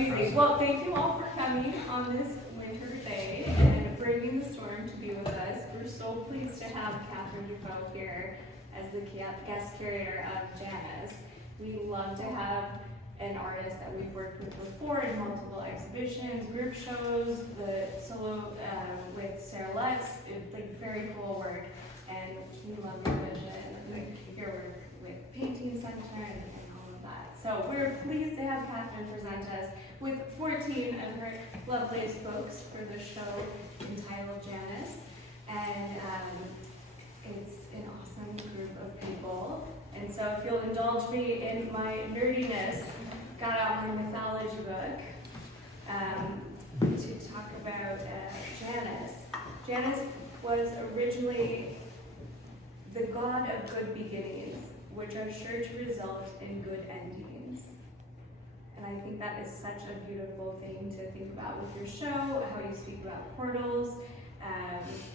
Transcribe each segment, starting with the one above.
Amazing. Well, thank you all for coming on this winter day and braving the storm to be with us. We're so pleased to have Katharine Dufault here as the guest curator of JANUS. We love to have an artist that we've worked with before in multiple exhibitions, group shows, the solo with Sarah Lutz. It's like very cool work, and we love your vision, like your work with Painting Center and all of that. So we're pleased to have Katharine present us with 14 of her loveliest books for the show entitled JANUS, and it's an awesome group of people. And so if you'll indulge me in my nerdiness, got out my mythology book to talk about JANUS. JANUS was originally the god of good beginnings, which are sure to result in good endings. And I think that is such a beautiful thing to think about with your show, how you speak about portals.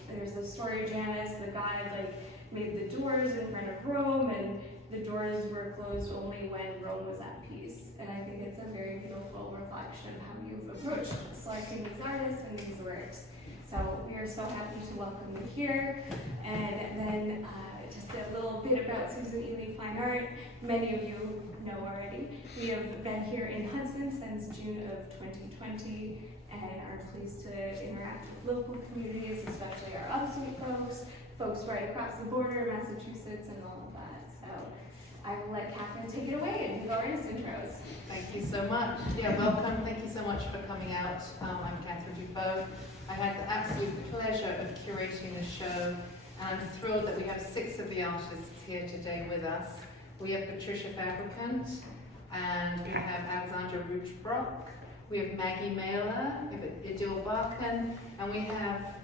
There's the story of JANUS, the god made the doors in front of Rome, and the doors were closed only when Rome was at peace. And I think it's a very beautiful reflection of how you've approached selecting these artists and these works. So we are so happy to welcome you here. And then just a little bit about Susan Eley Fine Art. Many of you know already. We have been here in Hudson since June of 2020 and are pleased to interact with local communities, especially our upstate folks right across the border, Massachusetts, and all of that. So I will let Katharine take it away and do artist intros. Thank you so much. Yeah, welcome. Thank you so much for coming out. I'm Katharine Dufault. I had the absolute pleasure of curating the show, and I'm thrilled that we have 6 of the artists here today with us. We have Patricia Fabricant, and we have Alexandra Rutsch Brock, we have Maggie Mailer, we have Idil Barkan, and we have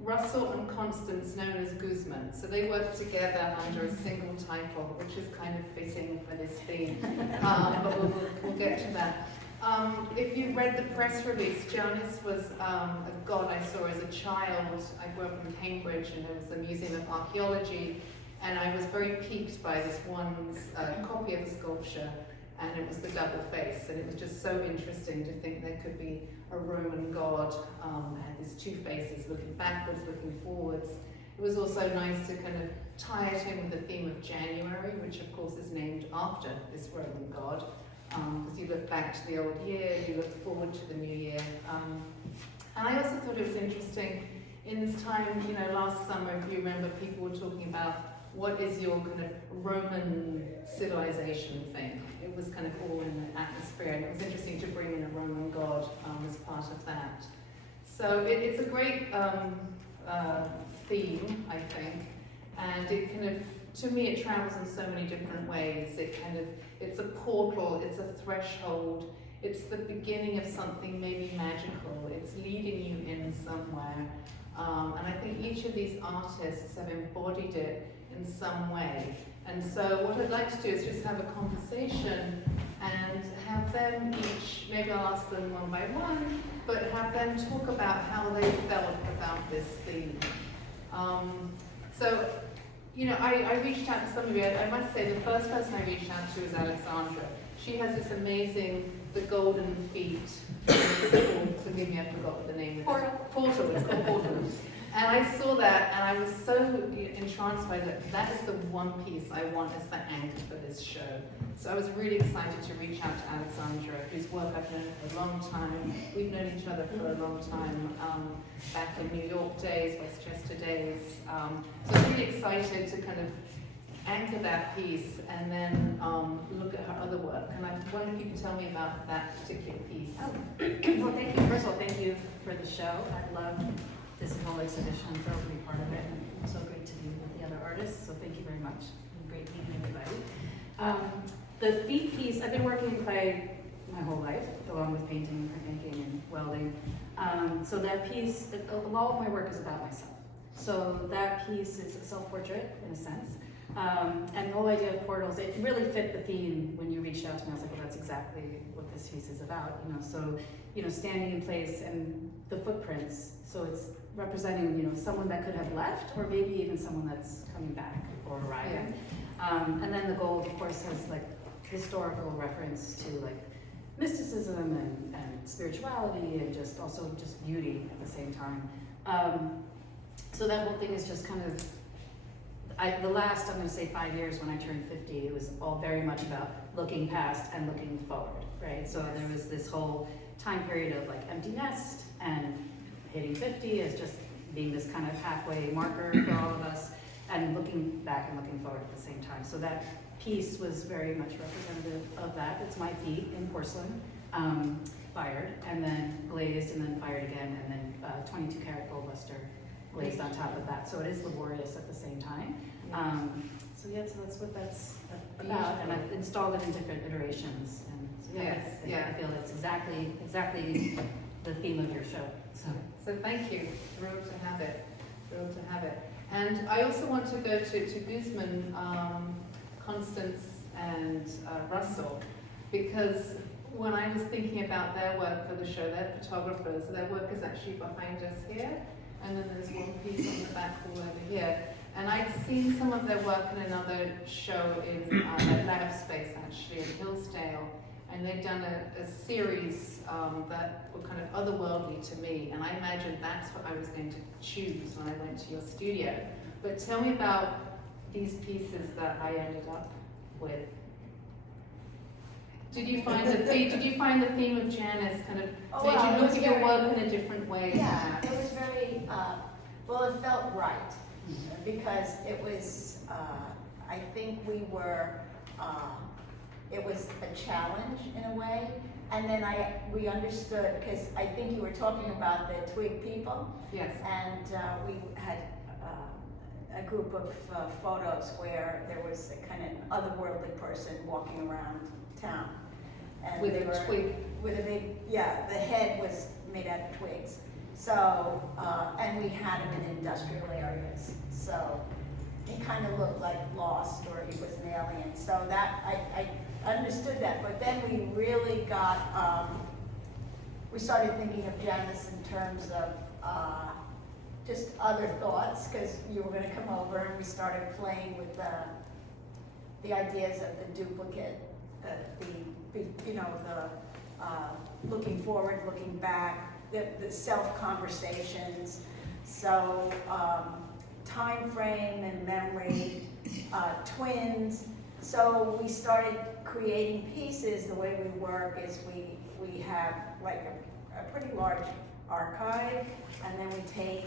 Russell and Constance, known as Guzman. So they work together under a single title, which is kind of fitting for this theme, but we'll get to that. If you read the press release, JANUS was a god I saw as a child. I grew up in Cambridge, and there was the Museum of Archaeology, and I was very piqued by this one copy of a sculpture, and it was the double face, and it was just so interesting to think there could be a Roman god had these 2 faces, looking backwards, looking forwards. It was also nice to kind of tie it in with the theme of January, which of course is named after this Roman god, because you look back to the old year, you look forward to the new year. And I also thought it was interesting in this time, last summer, if you remember, people were talking about what is your kind of Roman civilization thing. It was kind of all in the atmosphere, and it was interesting to bring in a Roman god as part of that. So it's a great theme, I think, and it kind of, to me, it travels in so many different ways. It's a portal, it's a threshold, it's the beginning of something maybe magical, it's leading you in somewhere. And I think each of these artists have embodied it in some way. And so what I'd like to do is just have a conversation and have them each, maybe I'll ask them one by one, but have them talk about how they felt about this theme. I reached out to some of you. I must say the first person I reached out to was Alexandra. She has this amazing, the golden feet. Forgive me, I forgot what the name is. Portal, it's called Portal. And I saw that, and I was so entranced by that. That is the one piece I want as the anchor for this show. So I was really excited to reach out to Alexandra, whose work I've known for a long time. We've known each other for a long time, back in New York days, Westchester days. So I'm really excited to kind of anchor that piece and then look at her other work. And I wonder if you can tell me about that particular piece. Oh, well, thank you. First of all, thank you for the show. I love this whole exhibition. I'm thrilled to be part of it. And it's so great to be with the other artists. So thank you very much. Great meeting everybody. The feet piece, I've been working in clay my whole life, along with painting, printmaking, and welding. So that piece, a lot of my work is about myself. So that piece is a self-portrait in a sense. And the whole idea of portals, it really fit the theme when you reached out to me. I was like, well, that's exactly what this piece is about. So, standing in place and the footprints. So it's representing, someone that could have left, or maybe even someone that's coming back or arriving. And then the gold, of course, has historical reference to mysticism and spirituality and just also just beauty at the same time. So that whole thing is just kind of, the last, I'm gonna say 5 years when I turned 50, it was all very much about looking past and looking forward, right? So there was this whole time period of like empty nest and hitting 50 as just being this kind of halfway marker for all of us, and looking back and looking forward at the same time. So that piece was very much representative of that. It's my feet in porcelain, fired, and then glazed, and then fired again, and then 22 karat gold luster glazed on top of that. So it is laborious at the same time. So yeah, so that's what that's about, and I've installed it in different iterations. And so I feel it's exactly the theme of your show. So thank you. Thrilled to have it. Thrilled to have it. And I also want to go to Guzman, Constance, and Russell, because when I was thinking about their work for the show, they're photographers, so their work is actually behind us here, and then there's one piece on the back wall over here. And I'd seen some of their work in another show in Lab Space, actually, in Hillsdale, and they'd done a series that were kind of otherworldly to me, and I imagined that's what I was going to choose when I went to your studio. But tell me about these pieces that I ended up with. Did you find the theme of Janus kind of, did you look at your work in a different way? Yeah, it was very, well, it felt right, because it was, I think it was a challenge in a way, and then we understood, because I think you were talking about the twig people. Yes. And we had a group of photos where there was a kind of otherworldly person walking around town. And with a twig. With a big, yeah, the head was made out of twigs. So, and we had him in industrial areas. So he kind of looked like lost, or he was an alien. So that, I understood that, but then we really got, we started thinking of Janus in terms of just other thoughts, because you were going to come over, and we started playing with the ideas of the duplicate, the looking forward, looking back, the self-conversations. So time frame and memory, twins. So we started creating pieces. The way we work is we have like a pretty large archive, and then we take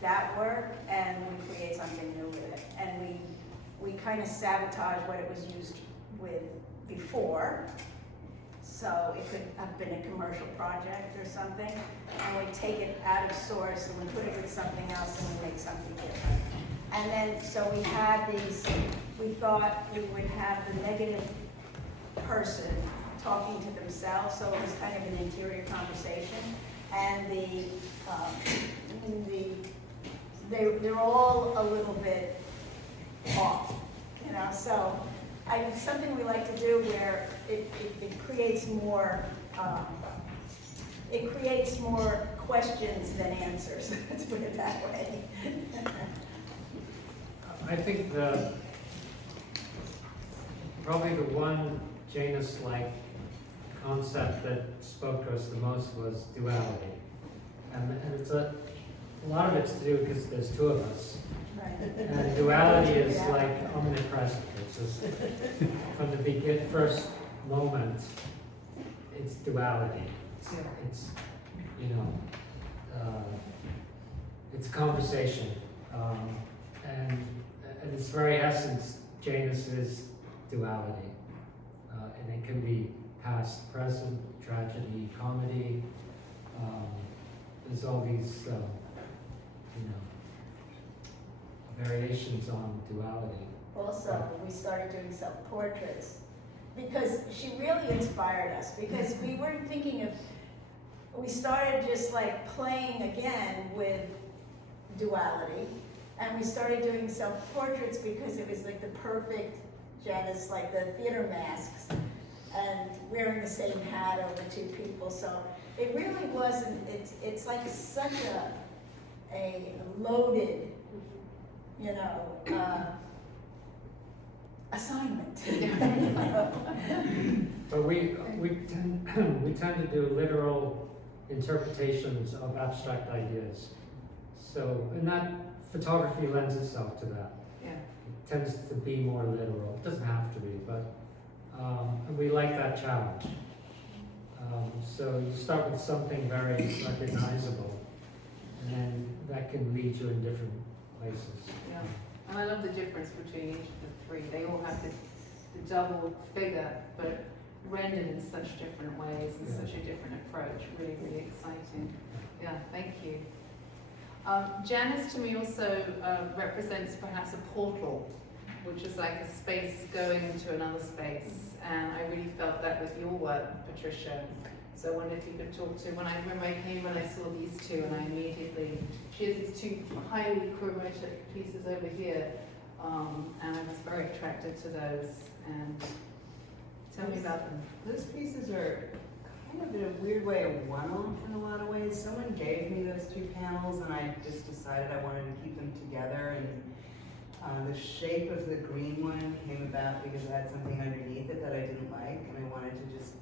that work and we create something new with it. And we kind of sabotage what it was used with before. So it could have been a commercial project or something, and we take it out of source and we put it with something else and we make something different. And then, so we had these, we thought we would have the negative person talking to themselves, so it was kind of an interior conversation. And they're all a little bit off, you know, so it's something we like to do where it creates more, questions than answers, let's put it that way. I think probably the one Janus-like concept that spoke to us the most was duality. And it's a lot of it's to do because there's two of us. Right. And duality is like omnipresent. It's just, from the first moment, it's duality. It's it's conversation. And its very essence, Janus is duality. And it can be past, present, tragedy, comedy. There's all these, variations on duality. Also, we started doing self-portraits because she really inspired us, because we weren't thinking of, we started just like playing again with duality, and we started doing self-portraits because it was like the perfect Janus, like the theater masks, and wearing the same hat over two people. So it really wasn't, it's like such a loaded, assignment. But we tend we tend to do literal interpretations of abstract ideas. So, and that photography lends itself to that. Yeah. It tends to be more literal. It doesn't have to be, but and we like that challenge. So you start with something very recognizable, and then that can lead you in different places. Yeah. And I love the difference between each of the three. They all have the double figure, but rendered in such different ways and such a different approach. Really, really exciting. Yeah, thank you. Janus to me also represents perhaps a portal, which is like a space going into another space. And I really felt that with your work, Patricia. So I wonder if you could talk to, when I came and I saw these two, and I immediately, she has these two highly chromatic pieces over here, and I was very attracted to those. And tell me about them. Those pieces are kind of in a weird way a one-off in a lot of ways. Someone gave me those two panels and I just decided I wanted to keep them together, and the shape of the green one came about because I had something underneath it that I didn't like, and I wanted to just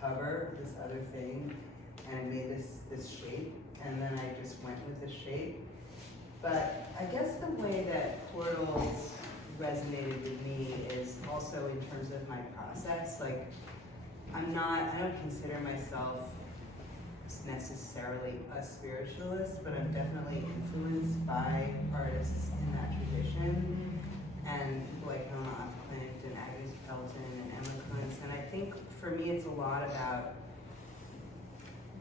cover this other thing, and it made this shape, and then I just went with the shape. But I guess the way that portals resonated with me is also in terms of my process. Like, I don't consider myself necessarily a spiritualist, but I'm definitely influenced by artists in that tradition, and people like Helena Klimt and Agnes Pelton and Emma Kuntz. And I think for me it's a lot about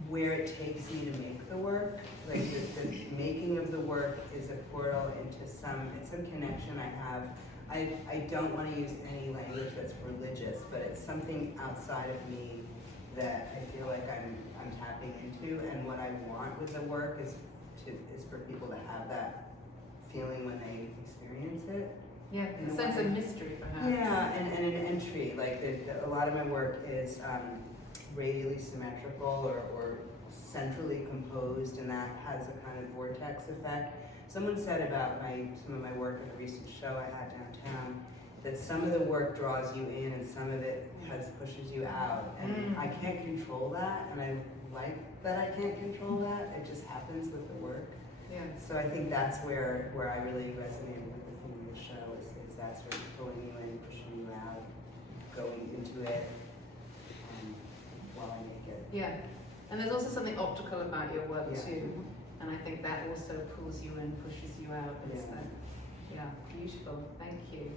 where it takes me to make the work. Like the making of the work is a portal into some connection I have. I don't want to use any language that's religious, but it's something outside of me that I feel like I'm tapping into, and what I want with the work is for people to have that feeling when they experience it. Yeah, In a a sense way. of mystery, perhaps. Yeah, and an entry. Like a lot of my work is radially symmetrical or centrally composed, and that has a kind of vortex effect. Someone said about some of my work at a recent show I had downtown that some of the work draws you in and some of it pushes you out. And I can't control that, and I like that I can't control that. It just happens with the work. Yeah. So I think that's where I really resonated with the theme of the show is that sort of pulling you in, pushing you out, going into it while I make it. Yeah. And there's also something optical about your work Yeah. too. And I think that also pulls you in, pushes you out. It's Yeah. that, yeah, beautiful. Thank you.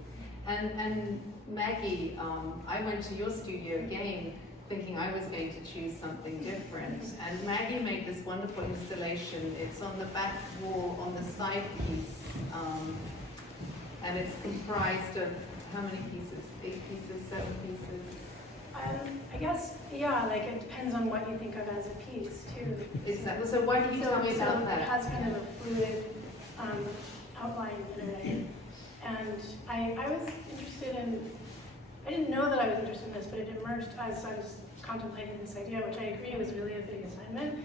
And Maggie, I went to your studio again thinking I was going to choose something different. And Maggie made this wonderful installation. It's on the back wall on the side piece. And it's comprised of how many pieces? 8 pieces, 7 pieces? I guess, yeah, like it depends on what you think of as a piece too. Exactly. So why don't you tell me about that? It has kind of a fluid outline in it. And I was interested in, I didn't know that I was interested in this, but it emerged as I was contemplating this idea, which I agree was really a big assignment.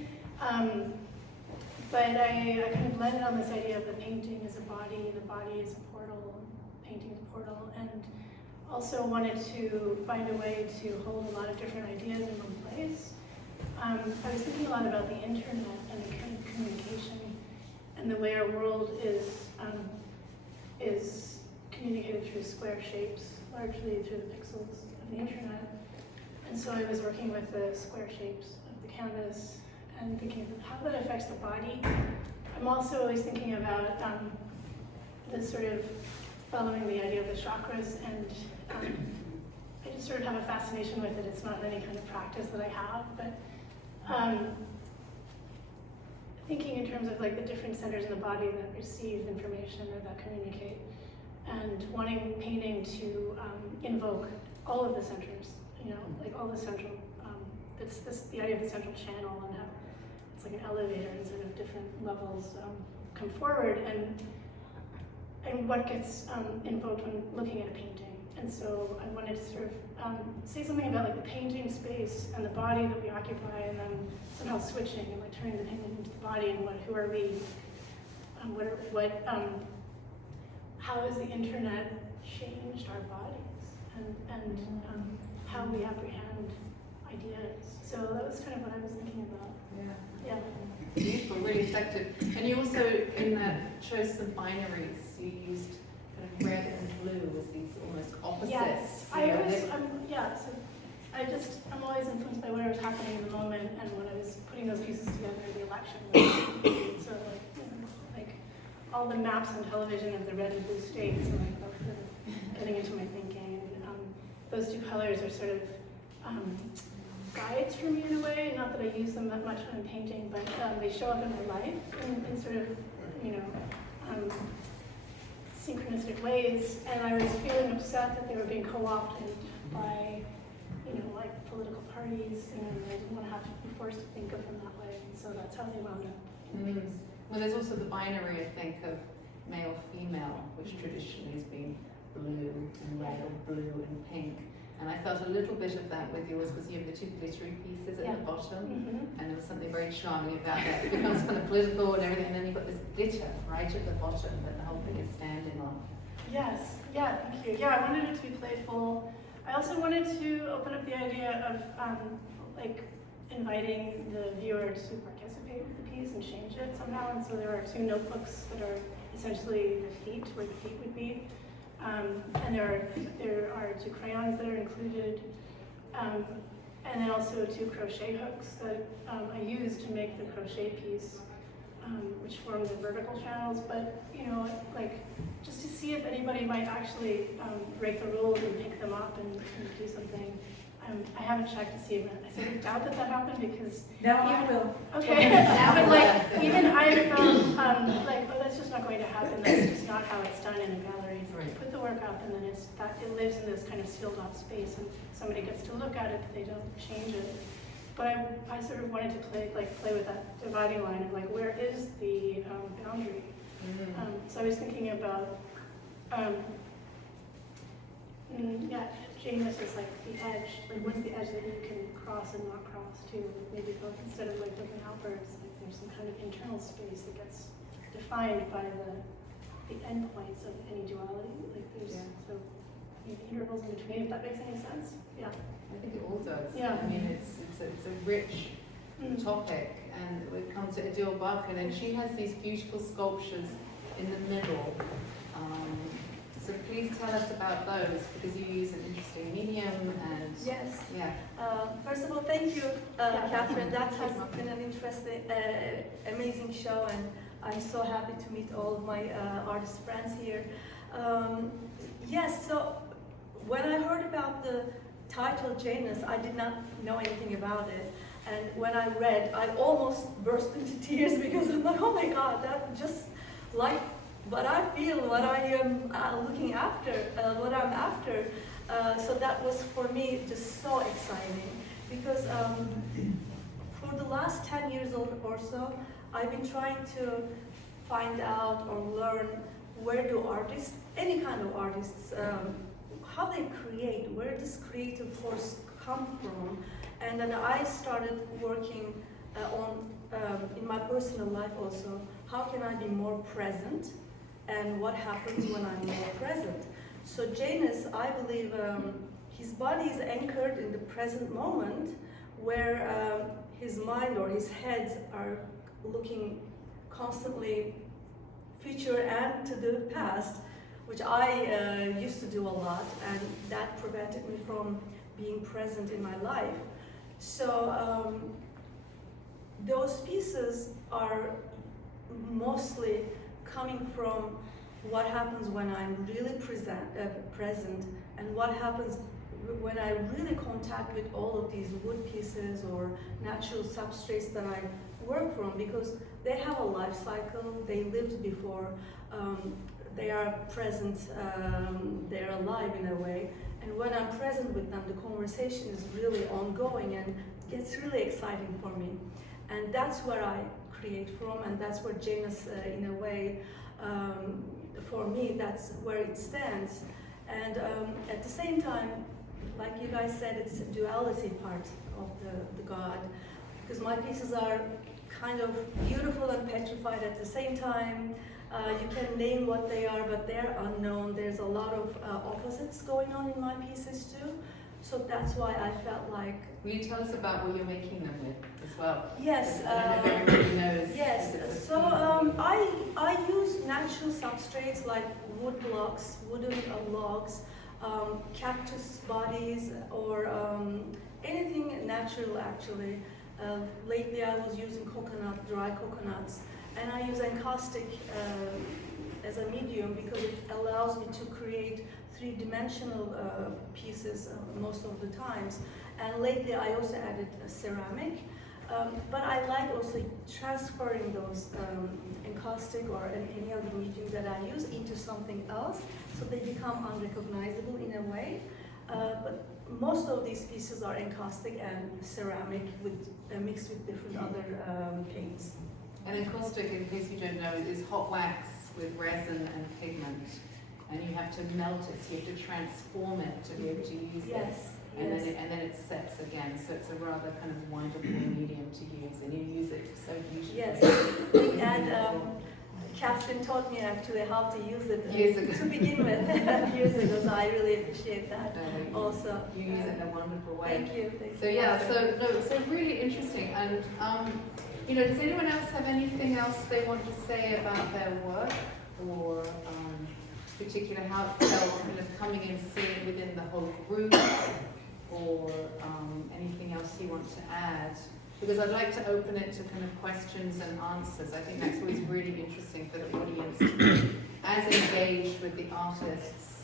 But I kind of landed on this idea of the painting as a body, the body as a portal, painting as a portal, and also wanted to find a way to hold a lot of different ideas in one place. I was thinking a lot about the internet and the kind of communication and the way our world is communicated through square shapes, largely through the pixels of the internet. And so I was working with the square shapes of the canvas and thinking of how that affects the body. I'm also always thinking about this sort of following the idea of the chakras, and I just sort of have a fascination with it. It's not any kind of practice that I have, but thinking in terms of like the different centers in the body that receive information or that communicate, and wanting painting to invoke all of the centers, you know, like all the central, the idea of the central channel and how it's like an elevator and sort of different levels come forward, and what gets invoked when looking at a painting. And so I wanted to sort of say something about like the painting space and the body that we occupy, and then somehow switching and like turning the painting into the body, and who are we? How has the internet changed our bodies? And how we apprehend ideas. So that was kind of what I was thinking about. Yeah. Yeah. Beautiful, really effective. And you also, in that, chose some binaries. You used kind of red and blue as these almost opposites. Yes, You know, so I'm always influenced by whatever's happening in the moment, and when I was putting those pieces together, the election was sort of like, like all the maps on television of the red and blue states, and like sort of getting into my thinking. Those two colors are sort of guides for me in a way, not that I use them that much when I'm painting, but they show up in my life in sort of, synchronistic ways, and I was feeling upset that they were being co-opted by, like political parties, and I didn't want to have to be forced to think of them that way, and so that's how they wound up. Well, there's also the binary, I think, of male-female, which traditionally has been blue and red or blue and pink. And I felt a little bit of that with yours, because you have the two glittery pieces at the bottom, and there was something very charming about that. It becomes kind of political and everything, and then you've got this glitter right at the bottom that the whole thing is standing on. Yes, yeah, thank you. Yeah, I wanted it to be playful. I also wanted to open up the idea of inviting the viewer to participate with the piece and change it somehow. And so there are two notebooks that are essentially the feet, where the feet would be. And there are two crayons that are included, and then also two crochet hooks that I used to make the crochet piece, which form the vertical channels. But just to see if anybody might actually break the rules and pick them up and do something. I haven't checked to see if I sort of doubt that happened, because No, I will. Okay, but even I felt oh, that's just not going to happen. That's just not how it's done in a gallery. Right. Put the work up, and then it lives in this kind of sealed off space, and somebody gets to look at it, but they don't change it. But I sort of wanted to play with that dividing line of where is the boundary. So I was thinking about Janus is like the edge, what's the edge that you can cross and not cross too? Maybe instead of different outbursts, there's some kind of internal space that gets defined by the endpoints of any duality. So maybe intervals in between, if that makes any sense. Yeah. I think it all does. Yeah. I mean, it's a rich topic, and it comes to Idil Barkan, and she has these beautiful sculptures in the middle. So please tell us about those, because you use an interesting medium and Yes. yeah. First of all, thank you, Catherine. That has been an interesting, amazing show, and I'm so happy to meet all of my artist friends here. Yes, so when I heard about the title Janus, I did not know anything about it. And when I read, I almost burst into tears, because I'm like, oh my God, that just like what I feel, what I am looking after, what I'm after. So that was for me just so exciting, because for the last 10 years or so, I've been trying to find out or learn where do artists, any kind of artists, how they create, where does creative force come from. And then I started working on, in my personal life also, how can I be more present, and what happens when I'm more present. So Janus, I believe his body is anchored in the present moment, where his mind or his heads are looking constantly future and to the past, which I used to do a lot, and that prevented me from being present in my life. So those pieces are mostly coming from what happens when I'm really present, and what happens when I really contact with all of these wood pieces or natural substrates that I work from, because they have a life cycle, they lived before, they are present, they're alive in a way. And when I'm present with them, the conversation is really ongoing and gets really exciting for me. And that's where I create from, and that's where Janus, in a way, for me, that's where it stands. And at the same time, like you guys said, it's a duality part of the God, because my pieces are kind of beautiful and petrified at the same time. You can name what they are, but they're unknown. There's a lot of opposites going on in my pieces too. So that's why I felt like, Will you tell us about what you're making them with as well? yes. I don't know if everybody knows. Yes, so I use natural substrates like wood blocks, wooden logs, cactus bodies, or anything natural actually. Lately I was using dry coconuts, and I use encaustic as a medium because it allows me to create three-dimensional pieces most of the times. And lately I also added ceramic. But I like also transferring those encaustic or any other medium that I use into something else, so they become unrecognizable in a way. But most of these pieces are encaustic and ceramic with mixed with different other paints. And encaustic, in case you don't know, is hot wax with resin and pigment. And you have to melt it, so you have to transform it to be able to use it. Yes. And yes. then it sets again, so it's a rather kind of wonderful medium to use, and you use it so beautifully. Yes, and Katharine taught me actually how to use it Years ago. to begin with years ago, so I really appreciate that also. You use it in a wonderful way. Thank you. Thank So you. yeah, so really interesting. And you know, does anyone else have anything else they want to say about their work, or particularly how it felt kind of coming in, seeing it within the whole group, or anything else you want to add? Because I'd like to open it to kind of questions and answers. I think that's always really interesting for the audience to be as engaged with the artists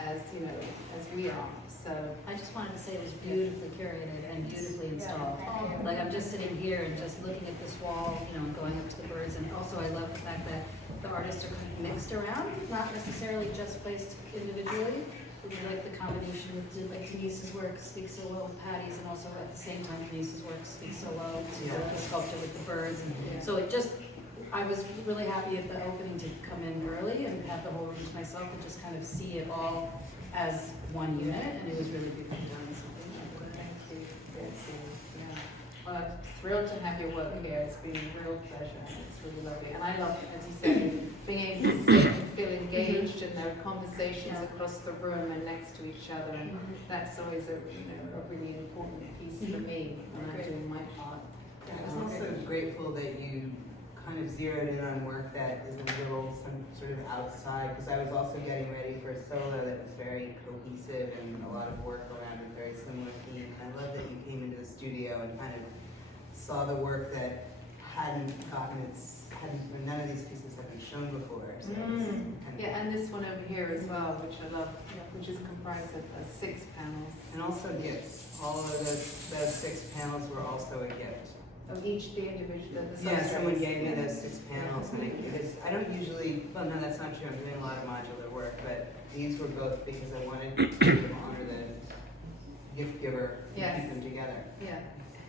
as, you know, as we are. So I just wanted to say it was beautifully curated and beautifully installed. Like, I'm just sitting here and just looking at this wall, you know, and going up to the birds. And also I love the fact that the artists are kind of mixed around, not necessarily just placed individually. We like the combination with, like, Denise's work speaks so well with Patty's, and also at the same time Denise's work speaks so well to the sculpture with the birds. And so it just, I was really happy at the opening to come in early and have the whole room to myself and just kind of see it all as one unit, and it was really beautifully done. So thank you. Yeah. Well, I'm thrilled to have your work here. It's been a real pleasure. It's really lovely. And I love, as you said, being able to sit and feel engaged, and there are conversations across the room and next to each other. And that's always a really important piece for me when I'm doing my part. I was also grateful that you kind of zeroed in on work that is a little some sort of outside, because I was also getting ready for a solo that was very cohesive and a lot of work around a very similar theme. And I love that you came into the studio and kind of saw the work that none of these pieces have been shown before. So Yeah, and this one over here as well, which I love, which is comprised of 6 panels. And also gifts. All of those 6 panels were also a gift. Of each, the individual, the Yeah, someone substrates. gave me those 6 panels, and I don't usually, well, no, that's not true, I'm doing a lot of modular work, but these were both because I wanted to honor the gift giver and Yes. keep them together. Yeah,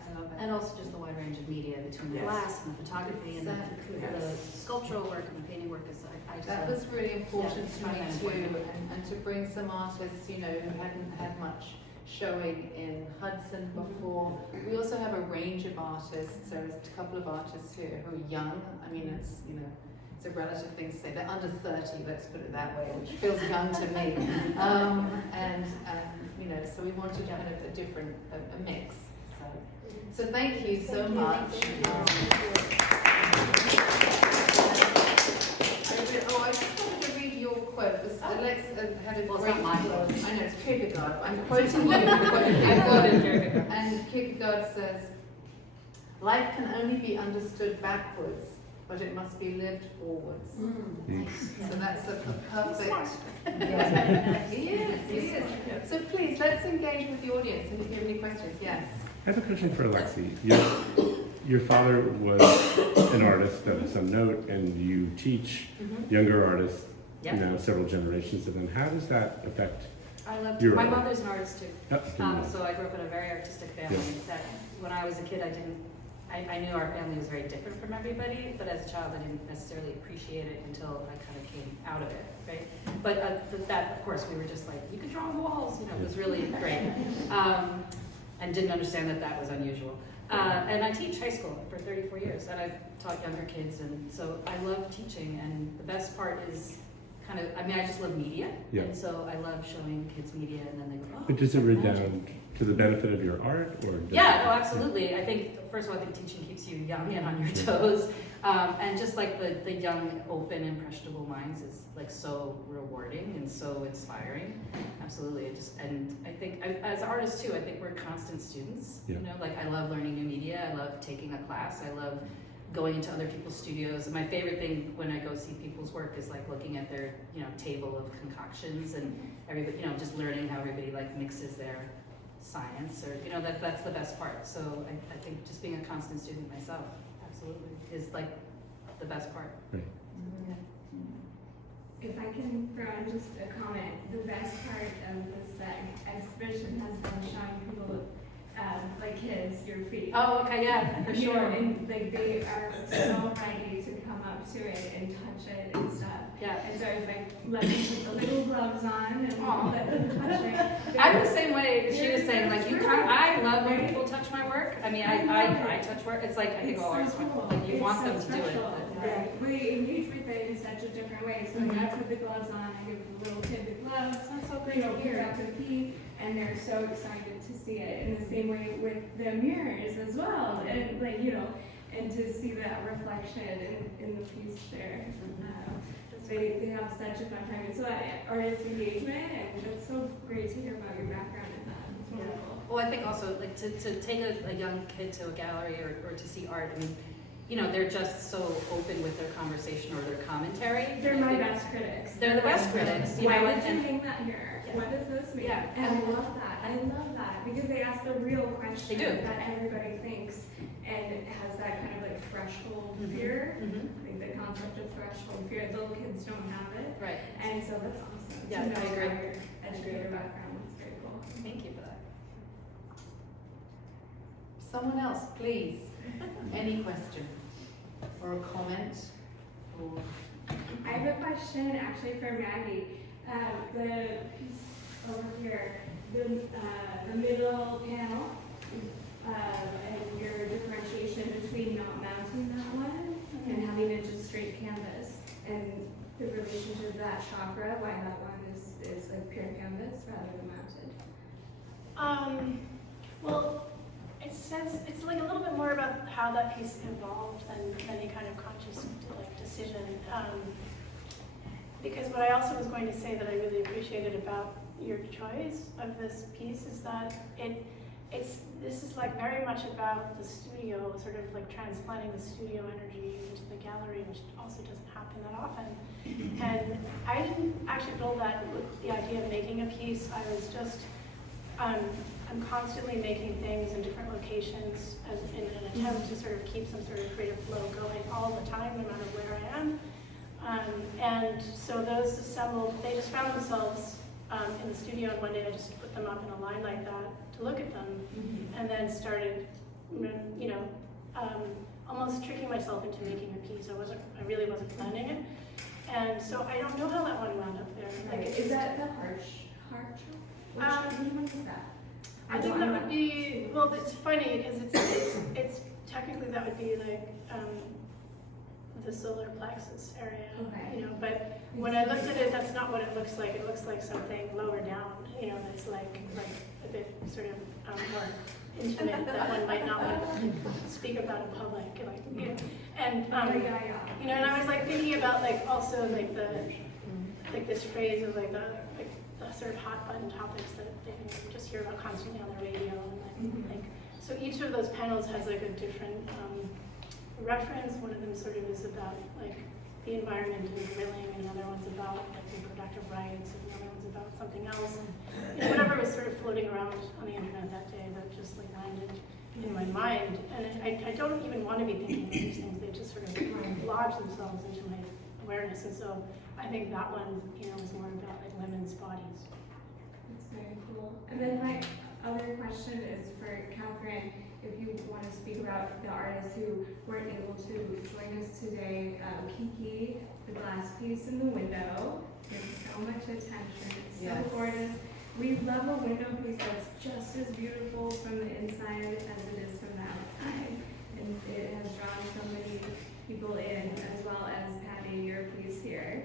I love it. and also just the wide range of media between the Yes. glass and the photography and Exactly. the sculptural work and the painting work is, I just That was really important to find me that too, important. and to bring some artists, you know, who hadn't had much showing in Hudson before. We also have a range of artists. There's a couple of artists here who are young. I mean, it's, you know, it's a relative thing to say. They're under 30, let's put it that way, which feels young to me. You know, so we wanted kind of a different, a mix. So thank you so much. I just wanted to read your quote. Alex had a Well, it's great not my quote. quote. I know, it's Kierkegaard. I'm quoting you. I'm quoting Kierkegaard. And Kierkegaard says, life can only be understood backwards, but it must be lived forwards. So that's a perfect... Yes. So please, let's engage with the audience, and if you have any questions, yes. I have a question for Alexi. Your father was an artist of some note, and you teach younger artists, Yep. you know, several generations of them. How does that affect? I love, Your my art. mother's an artist too. Oh, So I grew up in a very artistic family. Yeah. That when I was a kid, I knew our family was very different from everybody, but as a child, I didn't necessarily appreciate it until I kind of came out of it, right? But that, of course, we were just like, you can draw on the walls, you know, it was really great. And didn't understand that that was unusual. And I teach high school for 34 years, and I've taught younger kids, and so I love teaching, and the best part is kind of, I mean, I just love media. Yeah. And so I love showing kids media, and then they go, oh. But does it it's like magic. redound to the benefit of your art, or? Yeah, no, absolutely. I think, first of all, I think teaching keeps you young and on your toes. And just like the young, open, impressionable minds is like so rewarding and so inspiring. Absolutely. And I think, as artists too, I think we're constant students. Yeah. You know, like I love learning new media. I love taking a class. I love going into other people's studios. And my favorite thing when I go see people's work is like looking at their, table of concoctions and everybody, just learning how everybody like mixes their science, or that's the best part. So I think just being a constant student myself, absolutely, is like the best part. Right. Yeah. If I can throw in just a comment, the best part of this exhibition has been showing people, like kids, your feet. Oh, okay, yeah, for You know, sure. and like they are so ready to come up to it and touch it and stuff. Yeah. And so if I let them put the little gloves on and Aw. let them touch it. I'm the same way. She was saying, like, I love when people touch my work. I mean, I touch work. It's like, I think It's all so artists, cool. like, you It's want so them to do it. special. but- Right. We engage with it in such a different way. So I put the gloves on, I give the little kid the gloves, That's so great you know, to pick hear. up their feet, and they're so excited to see it. In the same way with the mirrors as well, and like, and to see that reflection in the piece there. They have such a fun time. And so artist engagement, and it's so great to hear about your background in that. It's wonderful. Well, I think also, like, to take a young kid to a gallery or to see art, I mean, they're just so open with their conversation or their commentary. They're my best critics. They're the best critics, Why would and- you hang that here? Yeah. What does this mean? Yeah. And I love that. I love that because they ask the real questions They do. that everybody thinks, and it has that kind of like threshold Mhm. fear. Mhm. I think the concept of threshold fear, little kids don't have it, Right. and so that's awesome. Yeah, to know I agree. about your educator background. That's very cool. Thank you for that. Someone else, please. Any question or a comment? Or I have a question actually for Maggie. The piece over here, the middle panel, and your differentiation between not mounting that one and having it just straight canvas, and the relationship to that chakra, why that one is like pure canvas rather than mounted. Well, it's like a little bit more about how that piece evolved than any kind of conscious decision. Because what I also was going to say that I really appreciated about your choice of this piece is that this is like very much about the studio, sort of like transplanting the studio energy into the gallery, which also doesn't happen that often. And I didn't actually build that with the idea of making a piece. I was just, I'm constantly making things in different locations in an attempt to sort of keep some sort of creative flow going all the time, no matter where I am. And so those assembled, they just found themselves in the studio, and one day I just put them up in a line like that to look at them, and then started, almost tricking myself into making a piece. I really wasn't planning it. And so I don't know how that one wound up there. Like, Is that the harsh? Which one is that? I think that would be, well, it's funny because it's technically that would be like the solar plexus area, Okay. but when I looked at it, that's not what it looks like. It looks like something lower down, that's like a bit sort of more intimate that one might not want to speak about in public, and and I was like thinking about like also like this phrase of like the sort of hot button topics that you just hear about constantly on the radio, and like so each of those panels has like a different reference. One of them sort of is about like the environment and drilling, and another one's about like reproductive rights, and another one's about something else. And whatever was sort of floating around on the internet that day that just like landed in my mind. And I don't even want to be thinking of these things. They just sort of lodge themselves into my awareness. And so I think that one, was more about like women's bodies. That's very cool. And then my other question is for Katharine, if you want to speak about the artists who weren't able to join us today. Kiki, the glass piece in the window, gets so much attention. It's so gorgeous. We love a window piece that's just as beautiful from the inside as it is from the outside. And it has drawn so many people in, as well as Patty, your piece here.